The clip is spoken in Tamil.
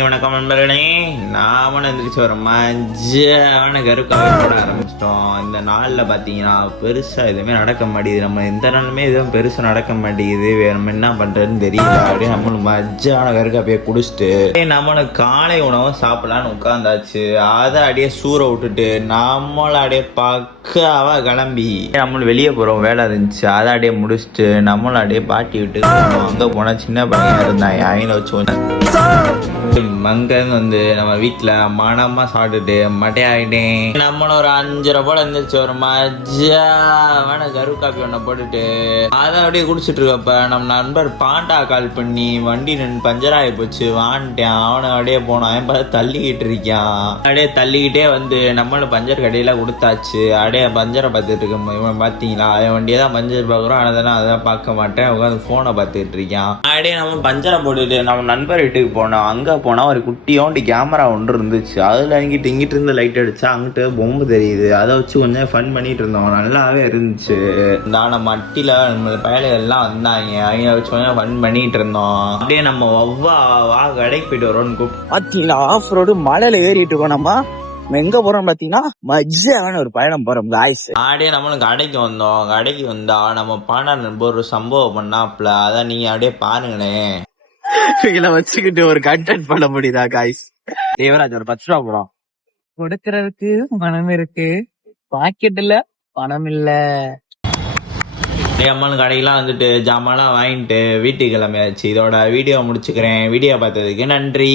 வணக்கம் நண்பர்களே. நாம எந்திரிச்சு ஒரு மஜான கருக்காக போட ஆரம்பிச்சிட்டோம். இந்த நாளில் பார்த்தீங்கன்னா பெருசாக எதுவுமே நடக்க மாட்டேங்குது. நம்ம எந்த நாளுமே எதுவும் பெருசாக நடக்க மாட்டேங்குது. நம்ம என்ன பண்ணுறதுன்னு தெரியல. அப்படியே நம்மளுக்கு மஜான கருக்காப்பியை குடிச்சிட்டு நம்மளுக்கு காலை உணவும் சாப்பிடலான்னு உட்காந்தாச்சு. அதை அப்படியே சூற விட்டுட்டு நம்மள அப்படியே பக்காவா கிளம்பி நம்மளும் வெளியே போகிறோம். வேலை இருந்துச்சு, அதை அப்படியே முடிச்சுட்டு நம்மளும் அப்படியே பாட்டி விட்டு அங்கே போனால் சின்ன பையன் இருந்தாங்க. அவங்கள வச்சு மங்கன்னு வந்து நம்ம வீட்டில் மனமாக சாப்பிட்டுட்டு மட்டையாகிட்டேன். நம்மளும் ஒரு 5:30 போல இருந்துச்சு. ஒரு மஜாவான கரு காப்பி ஒன்றை போட்டுட்டு அதை அப்படியே குடிச்சிட்டு இருக்கப்ப நம்ம நண்பர் பாண்டா கால் பண்ணி வண்டி நின்று பஞ்சர் ஆகி போச்சு வான்ட்டேன். அவனை அப்படியே போனான். அவன் பார்த்து தள்ளிக்கிட்டு இருக்கான். அப்படியே தள்ளிக்கிட்டே வந்து நம்மளும் பஞ்சர் கடையில் கொடுத்தாச்சு. அப்படியே பஞ்சரை பார்த்துட்டு இருக்கோம். இவன் பார்த்தீங்களா, அவன் வண்டியை தான் பஞ்சர் பார்க்குறோம். அதெல்லாம் பார்க்க மாட்டேன். உட்காந்து ஃபோனை பார்த்துட்டு இருக்கான். அப்படியே நம்ம பஞ்சரை போட்டுட்டு நம்ம நண்பர் வீட்டுக்கு போனோம். அங்கே போனால் ஒரு குட்டியோண்டி கேமரா ஒன்று இருந்துச்சு. அதில் இங்கிட்டு இருந்து லைட் அடிச்சா அங்கிட்டு பொம்பு தெரியுது. அதை வச்சு கொஞ்சம் ஃபன் பண்ணிட்டு இருந்தோம். நல்லாவே இருந்துச்சு. நம்ம மட்டியில் நம்ம பயலுகள்லாம் வந்தாங்க. அவங்க வச்சு கொஞ்சம் ஃபன் பண்ணிட்டு இருந்தோம். அப்படியே நம்ம வா கடைக்கு போயிட்டு வரோம்னு பார்த்தீங்களா, ஆஃப் ரோடு மலையில ஏறிட்டு இருக்கோம். நம்ம எங்க போறோம் பாத்தீங்கன்னா மஜான ஒரு பயணம் போறோம் காய்ஸ். அப்படியே நம்மளும் கடைக்கு வந்தோம். கடைக்கு வந்தா நம்ம பாண்டா நண்பர் ஒரு சம்பவம் பண்ணாப்ல. அதான் நீங்க அப்படியே பாருங்களேன். இதை வச்சுக்கிட்டு ஒரு கண்டென்ட் பண்ண முடியுதா காய்ஸ்? தேவராஜ் ஒரு 10 ரூபா போறோம். கொடுக்கறதுக்கு மனம் இருக்கு, பாக்கெட்ல பணம் இல்ல. அம்மாளும் கடைக்கெல்லாம் வந்துட்டு ஜாமான்லாம் வாங்கிட்டு வீட்டுக்கு கிளம்பியாச்சு. இதோட வீடியோ முடிச்சுக்கிறேன். வீடியோ பார்த்ததுக்கு நன்றி.